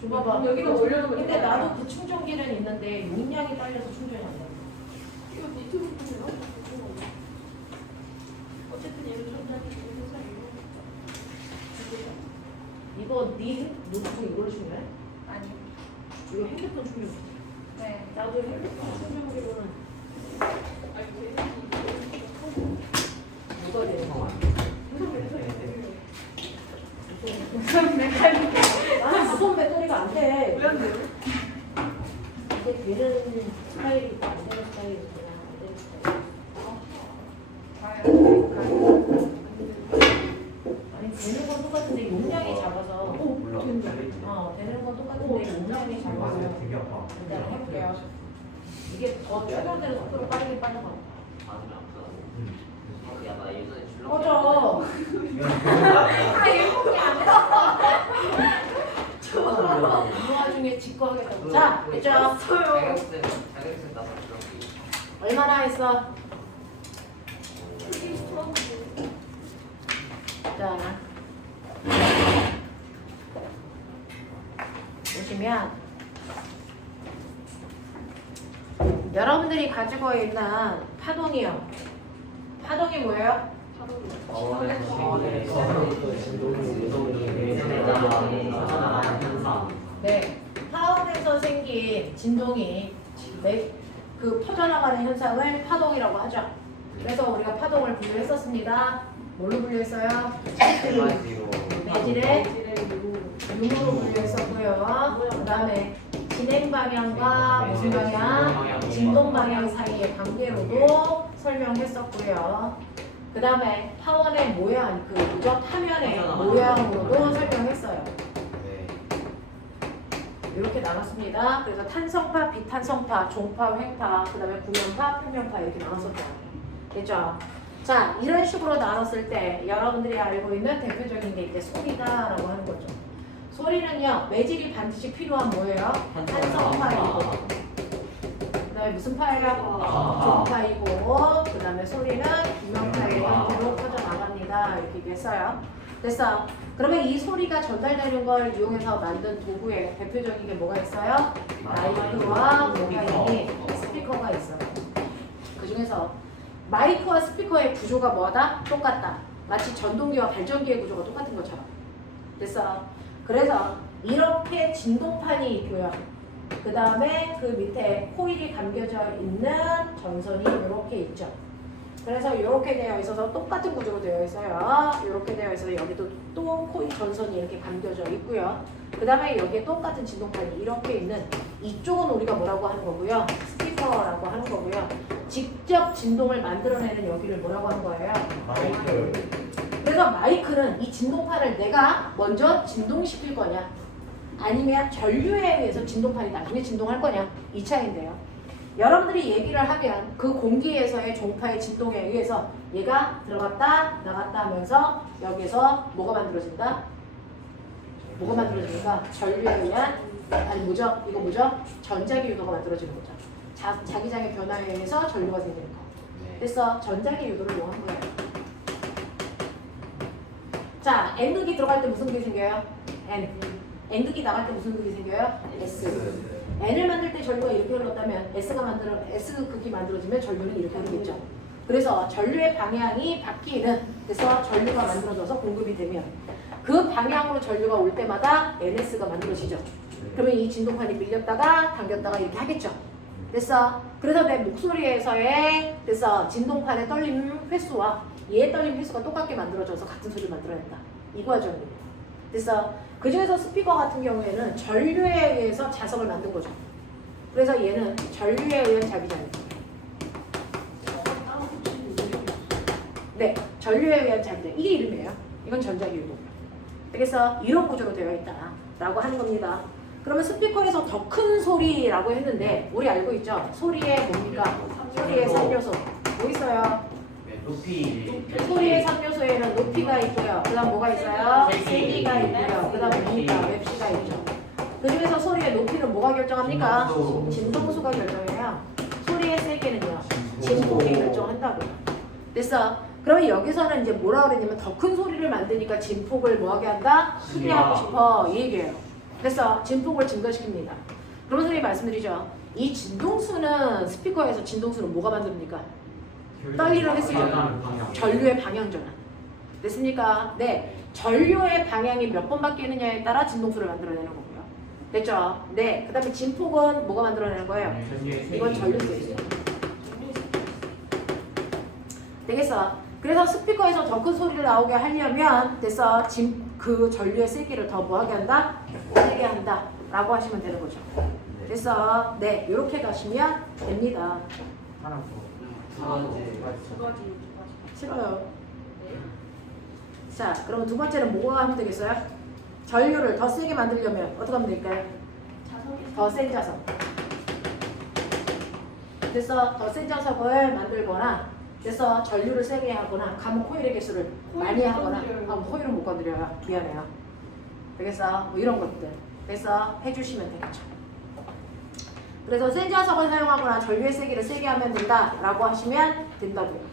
줘봐봐. 여기다 올려놓으면 근데 돼요. 나도 그 충전기는 있는데 용량이 딸려서 충전이 안 돼. 이거 니트로 보세요. 어쨌든 얘는 전자기 회사예요. 이거 네 노트북 이걸로 충전해? 아니. 이거 핸드폰 충전. 네. 나도 핸드폰 충전기로는 아니 그 뭐가 되는 거야? 무선 메카닉. 나는 무선 배터리가 안 돼. 왜안 돼요? 이게 되는 스타일이 있고 안 되는 스타일이 있구나. 안 되는 스타일. 아니 되는 건 똑같은데 용량이 작아서. 몰라. 되는 건 똑같은데 용량이 작아서. 되게 아파. 일단 해볼게요. 이게 더 충전되는 속도로 빠르게 빠져가. 맞으면 아프다고. 야, 나 예전에 줄넘기 꺼져. 이 와중에 직구 하겠다고. 자, 됐죠? 자격증 따서 줄넘기. 얼마나 했어? 자, 보시면 여러분들이 가지고 있는 파동이요. 파동이 뭐예요? 네, 파원에서 생긴 진동이 그 퍼져나가는 현상을 파동이라고 하죠. 그래서 우리가 파동을 분류했었습니다. 뭘로 분류했어요? 마지로. 매질의 융으로 분류했었고요. 그 다음에 진행 방향과 무슨 방향? 진동 방향 사이의 관계로도 설명했었고요. 그 다음에 파원의 모양, 그 뭐죠? 화면의 모양으로도 설명했어요. 네. 이렇게 나눴습니다. 그래서 탄성파, 비탄성파, 종파, 횡파, 그 다음에 구면파, 평면파 이렇게 나눴었죠. 됐죠? 자, 이런 식으로 나눴을 때 여러분들이 알고 있는 대표적인 게 이제 소리다라고 하는 거죠. 소리는요, 매질이 반드시 필요한 뭐예요? 탄성파이고, 그 다음에 무슨 파예요? 종파이고, 그 다음에 소리는 구면파의 형태로 퍼져나갑니다. 이렇게 얘기했어요. 됐어. 그러면 이 소리가 전달되는 걸 이용해서 만든 도구에 대표적인 게 뭐가 있어요? 마이크와 뭐가 있니? 스피커가 있어요. 그 중에서 마이크와 스피커의 구조가 뭐다? 똑같다. 마치 전동기와 발전기의 구조가 똑같은 것처럼. 됐어. 그래서 이렇게 진동판이 있고요. 그 다음에 그 밑에 코일이 감겨져 있는 전선이 이렇게 있죠. 그래서 이렇게 되어 있어서 똑같은 구조로 되어 있어요. 이렇게 되어 있어서 여기도 또 코일 전선이 이렇게 감겨져 있고요. 그 다음에 여기에 똑같은 진동판이 이렇게 있는 이쪽은 우리가 뭐라고 하는 거고요. 스피커라고 하는 거고요. 직접 진동을 만들어내는 여기를 뭐라고 하는 거예요? 마이크. 그래서 마이크는 이 진동판을 내가 먼저 진동시킬 거냐 아니면 전류에 의해서 진동판이 나중에 진동할 거냐 이 차이인데요. 여러분들이 얘기를 하면 그 공기에서의 종파의 진동에 의해서 얘가 들어갔다 나갔다 하면서 여기서 뭐가 만들어진다? 뭐가 만들어집니까? 전류에 의한 아니 뭐죠? 이거 뭐죠? 전자기 유도가 만들어지는 거죠. 자기장의 변화에 의해서 전류가 생기는 거. 그래서 전자기 유도를 이용한 거예요. 자, N극이 들어갈 때 무슨 극이 생겨요? N. N극이 나갈 때 무슨 극이 생겨요? S. N을 만들 때 전류가 이렇게 흘렀다면 S극이 만들어지면 전류는 이렇게 흐르겠죠. 그래서 전류의 방향이 바뀌는 그래서 전류가 만들어져서 공급이 되면 그 방향으로 전류가 올 때마다 NS가 만들어지죠. 그러면 이 진동판이 밀렸다가 당겼다가 이렇게 하겠죠. 됐어? 그래서 내 목소리에서의 됐어 진동판의 떨림 횟수와 얘의 떨림 횟수가 똑같게 만들어져서 같은 소리를 만들어낸다. 이 과정이에요. 됐어? 그 중에서 스피커 같은 경우에는 전류에 의해서 자석을 만든 거죠. 그래서 얘는 전류에 의한 자기장이에요. 네, 전류에 의한 자기장. 이게 이름이에요. 이건 전자기유도. 그래서 이런 구조로 되어 있다라고 하는 겁니다. 그러면 스피커에서 더 큰 소리라고 했는데 우리 알고 있죠? 소리의 뭡니까? 소리의 3요소. 뭐 있어요? 높이. 소리의 3요소에는 높이가 있고요. 그 다음 뭐가 있어요? 세기가 있고요. 그 다음 뭡니까? 맵시가 있죠. 그 중에서 소리의 높이는 뭐가 결정합니까? 진동수가 결정해요. 소리의 세기는요. 진동이 결정한다고요. 됐어. 그러면 여기서는 이제 뭐라 그랬냐면 더 큰 소리를 만드니까 진폭을 뭐하게 한다? 크게 하고 싶어. 이 얘기예요. 됐어. 진폭을 증가시킵니다. 그러면 선생님이 말씀드리죠. 이 진동수는 스피커에서 진동수는 뭐가 만듭니까? 떨리를 했으니까 전류의 방향 전환. 됐습니까? 네. 전류의 방향이 몇 번 바뀌느냐에 따라 진동수를 만들어내는 거고요. 됐죠? 네. 그 다음에 진폭은 뭐가 만들어내는 거예요? 이건 전류수예요. 되겠어. 그래서 스피커에서 더 큰 소리를 나오게 하려면 됐어. 그 전류의 세기를 더 뭐하게 한다? 세게 한다. 라고 하시면 되는 거죠. 됐어. 네. 이렇게 가시면 됩니다. 하나 더. 두 번째 두 가지. 싫어요. 자, 그러면 두 번째는 뭐가 하면 되겠어요? 전류를 더 세게 만들려면 어떻게 하면 될까요? 자석이 더 센 자석. 그래서 더 센 자석을 만들거나 그래서 전류를 세게 하거나 감은 코일의 개수를 많이 하거나 코일은 못 건드려요. 미안해요. 그래서 뭐 이런 것들 그래서 해주시면 되겠죠. 그래서 센 자석을 사용하거나 전류의 세기를 세게 하면 된다라고 하시면 된다고요.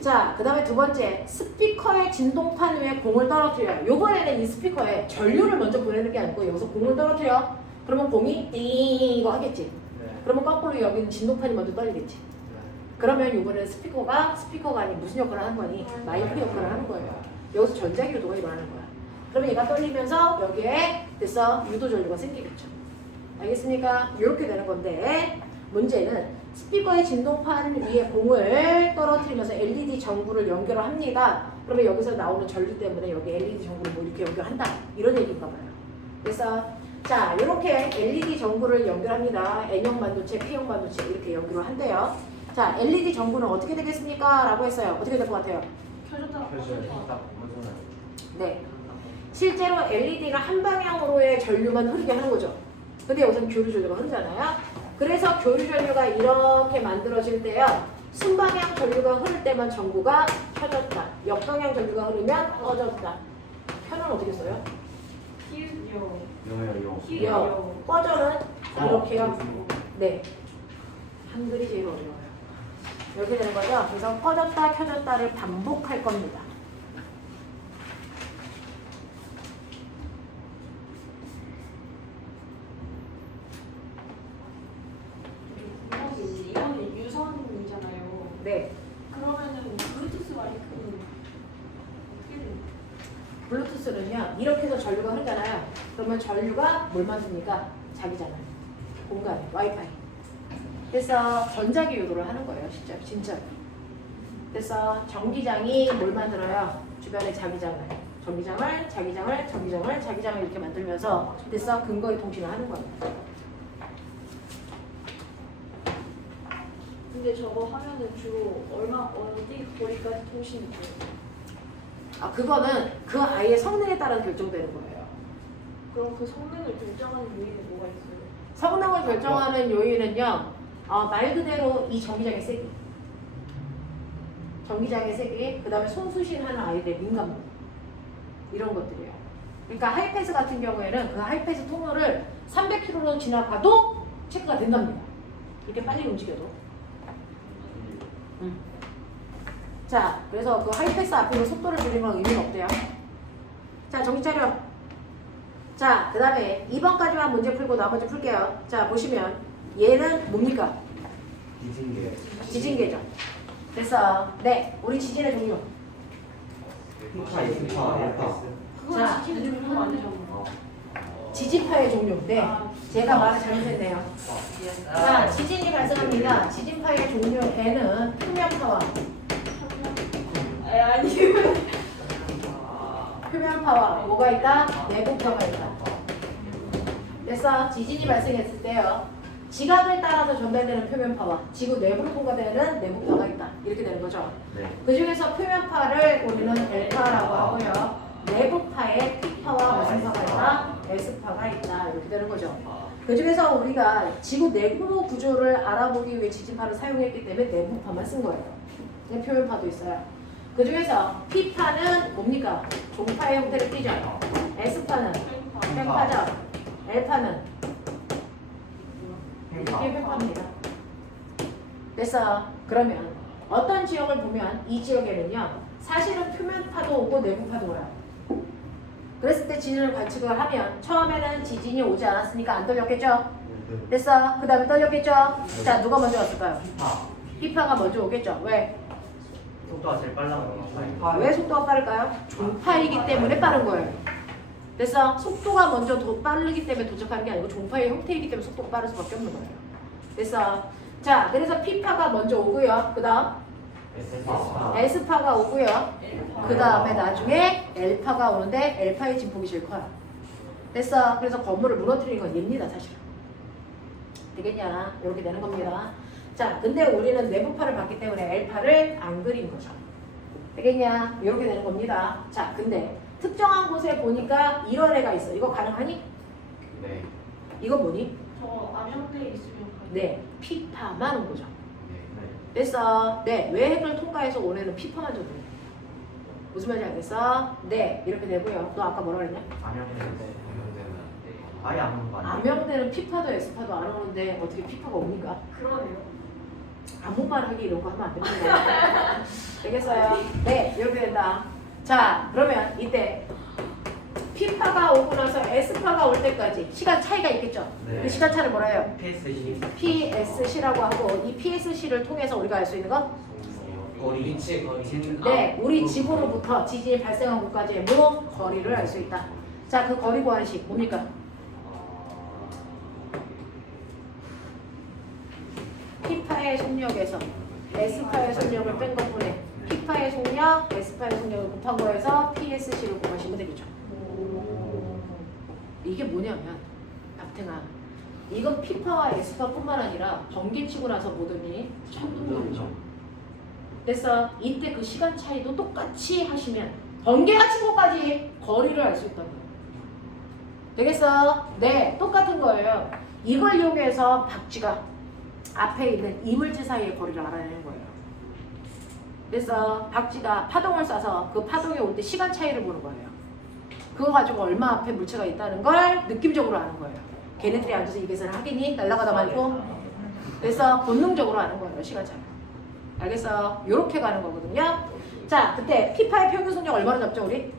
자, 그 다음에 두 번째 스피커의 진동판 위에 공을 떨어뜨려요. 요번에는 이 스피커에 전류를 먼저 보내는 게 아니고 여기서 공을 떨어뜨려. 그러면 공이 띵 이거 하겠지. 그러면 거꾸로 여기는 진동판이 먼저 떨리겠지. 그러면 이번에는 스피커가 아닌 무슨 역할을 하는 거니? 마이크 역할을 하는 거예요. 여기서 전자기 유도가 일어나는 거야. 그러면 얘가 떨리면서 여기에 됐어 유도 전류가 생기겠죠. 알겠습니까? 이렇게 되는 건데 문제는 스피커의 진동판 위에 공을 떨어뜨리면서 LED 전구를 연결을 합니다. 그러면 여기서 나오는 전류 때문에 여기 LED 전구를 뭐 이렇게 연결한다 이런 얘기인가 봐요. 그래서 자 이렇게 LED 전구를 연결합니다. N형 반도체, P형 반도체 이렇게 연결을 한대요. 자 LED 전구는 어떻게 되겠습니까? 라고 했어요. 어떻게 될 것 같아요? 켜졌다. 네. 실제로 LED가 한 방향으로의 전류만 흐르게 하는 거죠. 근데 여기서는 교류 전류가 흐르잖아요. 그래서 교류 전류가 이렇게 만들어질 때요. 순방향 전류가 흐를 때만 전구가 켜졌다. 역방향 전류가 흐르면 꺼졌다. 켜는 어떻게 써요? 요. 꺼져는 이렇게요. 네. 한글이 제일 어려워요. 이렇게 되는 거죠. 그래서 꺼졌다 켜졌다를 반복할 겁니다. 이거는 유선이잖아요. 네. 그러면은 블루투스 마이크는 어떻게 돼요? 블루투스는요. 이렇게 해서 전류가 흐르잖아요. 그러면 전류가 뭘 만듭니까? 자기잖아요. 공간에 와이파이. 그래서 전자기 유도를 하는 거예요. 진짜. 그래서 전기장이 뭘 만들어요? 주변에 자기장을 이렇게 만들면서 그래서 근거리 통신을 하는 거예요. 근데 저거 하면은 주로 어디 거리까지 통신이 돼요? 아 그거는 그 아이의 성능에 따라 결정되는 거예요. 그럼 그 성능을 결정하는 요인은 뭐가 있어요? 성능을 결정하는 요인은요. 말 그대로 이 전기장의 세기, 그 다음에 손수신하는 아이들의 민감도 이런 것들이에요. 그러니까 하이패스 같은 경우에는 그 하이패스 통로를 300km로 지나가도 체크가 된답니다. 이렇게 빨리 움직여도. 자, 그래서 그 하이패스 앞으로 속도를 줄이는 건 의미가 없대요. 자, 정신 차려. 자, 그 다음에 2번까지만 문제 풀고 나머지 풀게요. 자, 보시면 얘는 뭡니까? 지진계죠. 됐어. 네, 우리 지진의 종류. 그건 자. 지진의 종류가 아니잖아. 지진파의 종류. 네, 제가 말을 잘못했네요. 자, 지진이 발생합니다. 지진파의 종류에는 표면파와 아니. 표면파와 뭐가 있다? 내부파가 있다. 그래서 지진이 발생했을 때요. 지각을 따라서 전달되는 표면파와 지구 내부로 통과되는 내부파가 있다. 이렇게 되는 거죠. 그 중에서 표면파를 우리는 L파라고 하고요. 내부파에 P파와 무슨 파가 있다? S파가 있다. 이렇게 되는 거죠. 그 중에서 우리가 지구 내부 구조를 알아보기 위해 지진파를 사용했기 때문에 내부파만 쓴 거예요. 근데 표면파도 있어요. 그 중에서 P파는 뭡니까? 종파의 형태를 띠죠. S파는 팽파죠. L파는 이게 팽파입니다. 됐어. 그러면 어떤 지역을 보면 이 지역에는요 사실은 표면 파도 오고 내부 파도 와요. 그랬을 때 지진을 관측을 하면 처음에는 지진이 오지 않았으니까 안 떨렸겠죠? 됐어? 그 다음에 떨렸겠죠? 자 누가 먼저 왔을까요? 피파가 먼저 오겠죠? 왜? 속도가 제일 빨라요. 왜 속도가 빠를까요? 종파이기 때문에 빠른 거예요. 됐어? 속도가 먼저 더 빠르기 때문에 도착하는 게 아니고 종파의 형태이기 때문에 속도가 빠를 수밖에 없는 거예요. 됐어? 자, 그래서 P파가 먼저 오고요. 그 다음 S파가 오고요. 그 다음에 나중에 L파가 오는데 L파의 진폭이 제일 커요. 됐어? 그래서 건물을 무너뜨리는 건 얘입니다, 사실은. 되겠냐? 이렇게 되는 겁니다. 자, 근데 우리는 내부파를 봤기 때문에 L파를 안 그린 거죠. 되겠냐? 이렇게 되는 겁니다. 자, 근데 특정한 곳에 보니까 이런 애가 있어. 이거 가능하니? 네. 이거 뭐니? 저 암형대에 있으면 가요. 네, 피파만 온 거죠. 네. 됐어. 네, 외핵을 통과해서 온 애는 피파만 줘도 돼. 무슨 말인지 알겠어? 네, 이렇게 되고요. 너 아까 뭐라 그랬냐? 암양되는데 그러면은 아예 안 오는 거 아니에요? 암형대는 피파도 S파도 안 오는데 어떻게 피파가 옵니까? 그러네요. 아무 말 하기 이런 거 하면 안 됩니다. 되겠어요? 네, 이렇게 된다. 자, 그러면 이때 P파가 오고 나서 S파가 올 때까지 시간 차이가 있겠죠? 네. 그 시간 차를 뭐라 해요? PSC PSC라고 하고 이 PSC를 통해서 우리가 알 수 있는 건? 거리 위치 거리 네, 우리 집으로부터 지진이 발생한 곳까지의 거리를 알 수 있다. 자, 그 거리 구하는 식 뭡니까? P파의 속력에서 S파의 속력을 뺀 것뿐에 P파의 속력, S파의 속력을 곱한 거에서 PSC를 구하시면 되겠죠. 이게 뭐냐면 박탱아, 이건 P파와 S파뿐만 아니라 번개치고 나서 모든이 천분율이죠. 그래서 이때 그 시간 차이도 똑같이 하시면 번개가 친 곳까지 거리를 알 수 있다는 거예요. 되겠어? 네, 똑같은 거예요. 이걸 이용해서 박쥐가 앞에 있는 이물질 사이의 거리를 알아내는 거예요. 그래서 박쥐가 파동을 쏴서 그 파동이 올 때 시간 차이를 보는 거예요. 그거 가지고 얼마 앞에 물체가 있다는 걸 느낌적으로 아는 거예요. 걔네들이 앉아서 이 계산을 하겠니? 날아가다 말고. 그래서 본능적으로 아는 거예요, 시간 차이. 알겠어? 요렇게 가는 거거든요. 자, 그때 P파의 평균 속력 얼마나 잡죠, 우리?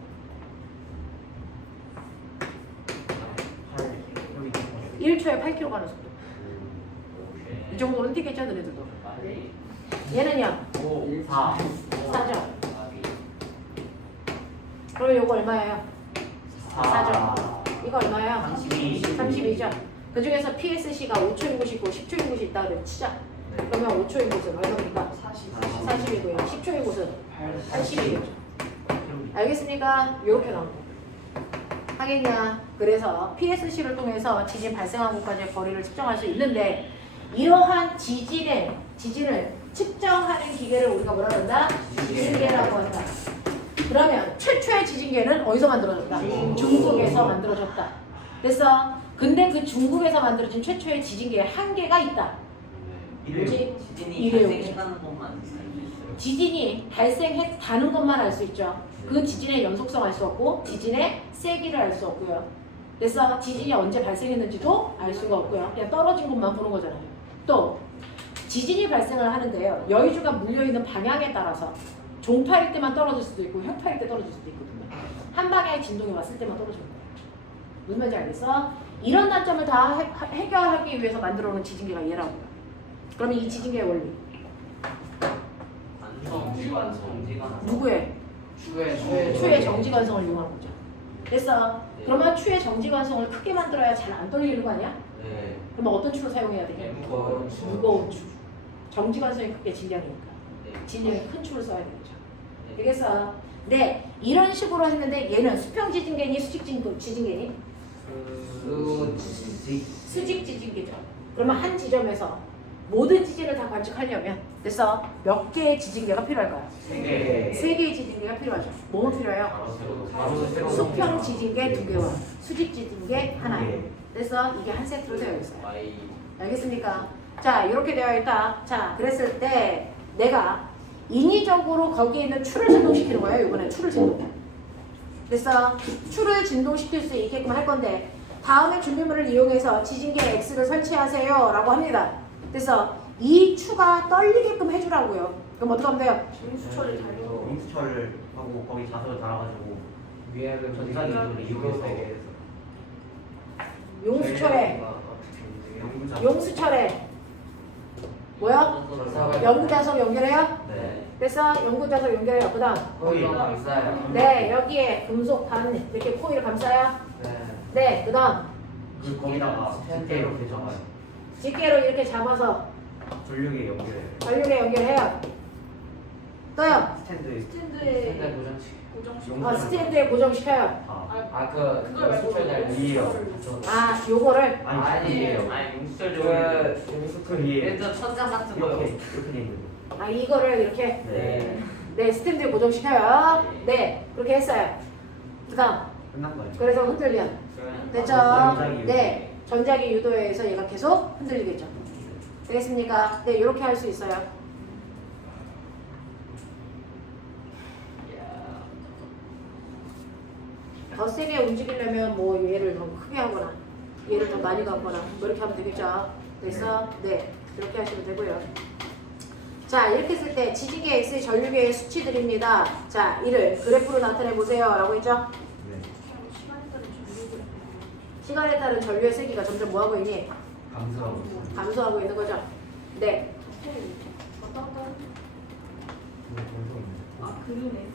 1초에 8km 가는 속도. 이 정도는 뛰겠죠, 너네들도. 얘는요? 5 4 4죠. 그럼 요거 얼마예요? 4죠. 이거 얼마예요? 32죠. 그 중에서 PSC가 5초인 곳이 있고 10초인 곳이 있다 그러면 치자. 그러면 5초인 곳은 얼마입니까? 40이고요. 10초인 곳은 80이겠죠. 알겠습니까? 이렇게 나옵니다. 하겠냐? 그래서 PSC를 통해서 지진 발생한 곳까지의 거리를 측정할 수 있는데 이러한 지진을 측정하는 기계를 우리가 뭐라 그런다? 지진계라고 한다. 그러면 최초의 지진계는 어디서 만들어졌다? 중국에서 만들어졌다. 그래서 근데 그 중국에서 만들어진 최초의 지진계에 한계가 있다. 뭐지? 지진이 이래요. 발생했다는 것만 알수 있어요. 지진이 발생했다는 것만 알 수 있죠. 그 지진의 연속성 알 수 없고 지진의 세기를 알 수 없고요. 그래서 지진이 언제 발생했는지도 알 수가 없고요. 그냥 떨어진 것만 보는 거잖아요. 또 지진이 발생을 하는데요. 여의주가 물려있는 방향에 따라서 종파일 때만 떨어질 수도 있고 횡파일 때 떨어질 수도 있거든요. 한 방향의 진동이 왔을 때만 떨어지는 거예요. 무슨 말인지 알겠어? 이런 단점을 다 해결하기 위해서 만들어 놓은 지진계가 얘라고요. 그러면 이 지진계의 원리 누구의? 추의 정지관성을 이용하는 거죠. 됐어. 그러면 추의 정지관성을 크게 만들어야 잘 안 떨리는 거 아니야? 네. 그러면 어떤 추를 사용해야 돼? 무거운 추. 정지관성이 크게 진량이니까. 진량이 큰 추를 써야 되겠죠. 되겠어? 네. 이런 식으로 했는데 얘는 수평 지진계니 수직 지진계니? 수직 지진계죠. 그러면 한 지점에서 모든 지진을 다 관측하려면 그래서 몇 개의 지진계가 필요할까요? 3개 3개의 지진계가 필요하죠. 뭐뭐 필요해요? 수평 지진계 2개와 수직 지진계 하나예요. 그래서 이게 한 세트로 되어 있어요. 알겠습니까? 자, 이렇게 되어 있다. 자, 그랬을 때 내가 인위적으로 거기에 있는 추를 진동시키는 거예요. 이번에 추를 진동. 그래서 추를 진동시킬 수 있게끔 할 건데 다음에 준비물을 이용해서 지진계 X를 설치하세요 라고 합니다. 그래서 이 추가 떨리게끔 해주라고요. 그럼 어떻게 하면 돼요? 용수철을 달려. 공수철을 하고 거기 자석을 달아가지고 위에는 전자기 전자기를 이용해서 이용해서 용수철에 연구자. 용수철에 뭐야? 연구자석 연결해요? 네. 됐어? 연구자석 연결해요. 그 다음 코일 감싸요. 네 여기에 금속 반 이렇게 코일을 감싸요. 네. 네 그 다음 그 거기다가 스테이로 이렇게 잡아요. 집게로 이렇게 잡아서 전류에 연결해요. 전류에 연결해요. 또요. 스탠드 스탠드에 생각 고정식. 고정시켜. 스탠드에 고정시켜요. 다 아그 그걸 말고 수철 날 위에요. 아 요거를 아니에요. 아니 용수철 그 위에 예전 천장 같은 거요. 이렇게 돼 있는 거. 아 이거를 이렇게 네. 네 스탠드에 고정시켜요. 네 그렇게 했어요. 그 다음 끝난 거예요. 그래서 흔들려. 그러면 됐죠? 전자기 유도. 네 전자기 유도에서 얘가 계속 흔들리겠죠. 되겠습니까? 네 이렇게 할 수 있어요. 더 세게 움직이려면 뭐 얘를 더 크게 하거나 얘를 더 많이 갖거나 뭐 이렇게 하면 되겠죠. 됐어? 네 이렇게 하시면 되고요. 자 이렇게 했을 때 지지계 X의 전류계의 수치들입니다. 자 이를 그래프로 나타내 보세요 라고 했죠. 네. 시간에 따른 전류를. 시간에 따른 전류의 세기가 점점 뭐하고 있니? 감수하고 있어요. 감소하고 있는 거죠. 네. 왔다 갔다 하는. 근데 감수 있는. 아 그러네.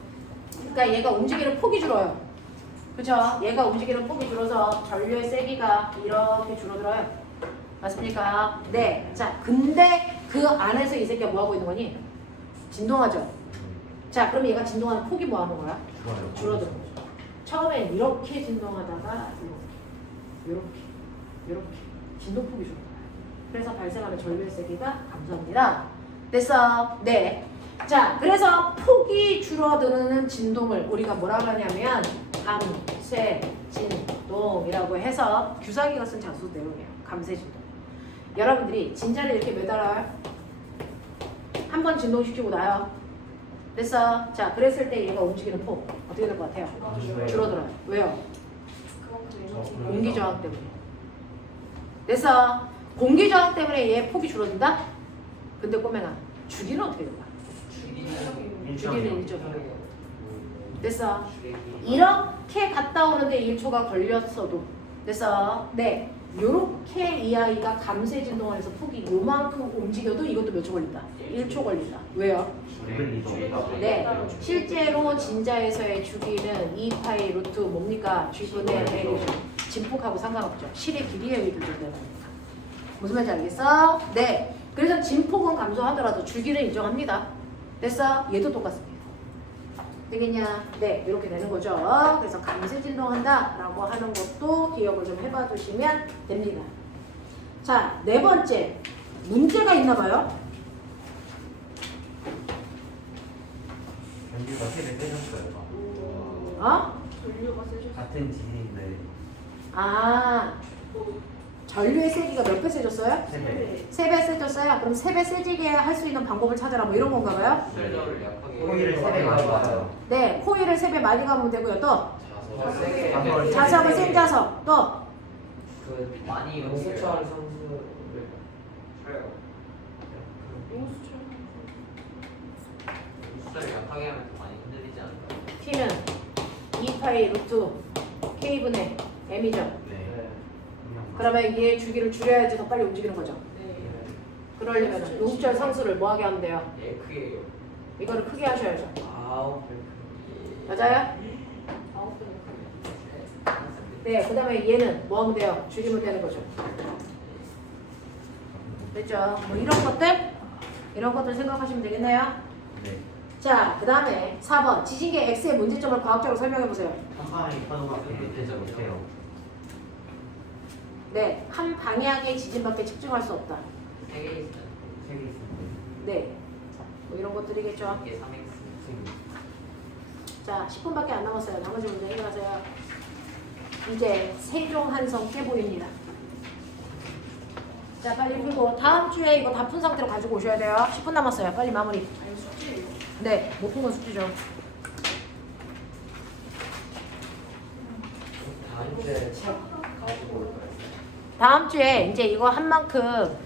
그러니까 얘가 움직이는 폭이 줄어요. 그죠? 얘가 움직이는 폭이 줄어서 전류의 세기가 이렇게 줄어들어요. 맞습니까? 네. 자, 근데 그 안에서 이 새끼가 뭐 하고 있는 거니? 진동하죠. 자, 그럼 얘가 진동하는 폭이 뭐 하는 거야? 좋아요. 줄어드는 거죠. 처음엔 이렇게 진동하다가 이렇게 진동폭이 줄어들어요. 그래서 발생하는 전류의 세기가 감소합니다. 됐어? 네. 자, 그래서 폭이 줄어드는 진동을 우리가 뭐라고 하냐면 감쇄 진동이라고 해서 규사기가 쓴 자수 내용이에요. 감쇄 진동. 여러분들이 진자를 이렇게 매달아요. 한 번 진동시키고 나요. 됐어? 자, 그랬을 때 얘가 움직이는 폭 어떻게 될 것 같아요? 줄어들어요. 왜요? 그만큼 공기 저항 때문에. 됐어? 공기 저항 때문에 얘 폭이 줄어든다? 근데 꼬매나 주기는 어떻게 될까? 주기는 1.5. 됐어? 이렇게 갔다 오는데 1초가 걸렸어도 됐어? 네. 요렇게 이 아이가 감쇄 진동하면서 폭이 요만큼 움직여도 이것도 몇 초 걸린다? 1초 걸린다. 왜요? 네. 실제로 진자에서의 주기는 2파이 루트 뭡니까? G분의 L이죠. 진폭하고 상관없죠. 실의 길이에 의해 결정되는 거니까. 무슨 말인지 알겠어? 네. 그래서 진폭은 감소하더라도 주기를 인정합니다. 됐어? 얘도 똑같습니다. 되겠냐? 네, 이렇게 되는 거죠. 그래서 감쇄 진동한다 라고 하는 것도 기억을 좀 해봐 주시면 됩니다. 자, 네 번째. 문제가 있나 봐요. 전류가 세배 세졌어요. 어? 전류가 세졌어. 같은 지진인데 아, 전류의 세기가 몇 배 세졌어요? 세배. 3배 세졌어요? 그럼 3배 세지게 할 수 있는 방법을 찾아라 뭐 이런 건가 봐요? 출절을 약하게 코일을 세배 많이 가요. 네, 코일을 3배 많이 가면 되고요. 또 세게 자석은 센 자석. 또 그 많이 용수철 상수를 용수철. 용수철을 약하게 하면 더 많이 흔들리지 않을까요? T는 2파이 루트 K분의 M이죠. 네. 그러면 얘 주기를 줄여야지 더 빨리 움직이는 거죠. 네. 그러려면 용수철 상수를 뭐 하게 하면 돼요? 예, 크게 이거를 크게 하셔야죠. 아홉 맞아요? 9배. 네, 그 다음에 얘는 뭐 하면 돼요? 줄이면 되는 거죠. 됐죠? 뭐 이런 것들 생각하시면 되겠네요. 네. 자, 그 다음에 4번 지진계 X의 문제점을 과학적으로 설명해 보세요. 한 방에 파도밖에 되지 못해요. 네, 한 방향의 지진밖에 측정할 수 없다. 3개 있으면 세개 있습니다. 네, 뭐 이런 것들이겠죠. 이게 3x 자, 10분밖에 안 남았어요. 나머지 문제 해결하세요. 이제 세종 한성 깨 보입니다. 자, 빨리 풀고 다음 주에 이거 다 푼 상태로 가지고 오셔야 돼요. 10분 남았어요. 빨리 마무리. 아니 숙제예요. 네, 못 푼 건 숙제죠. 다음 주에 책 가지고 올 거예요. 다음 주에 이제 이거 한 만큼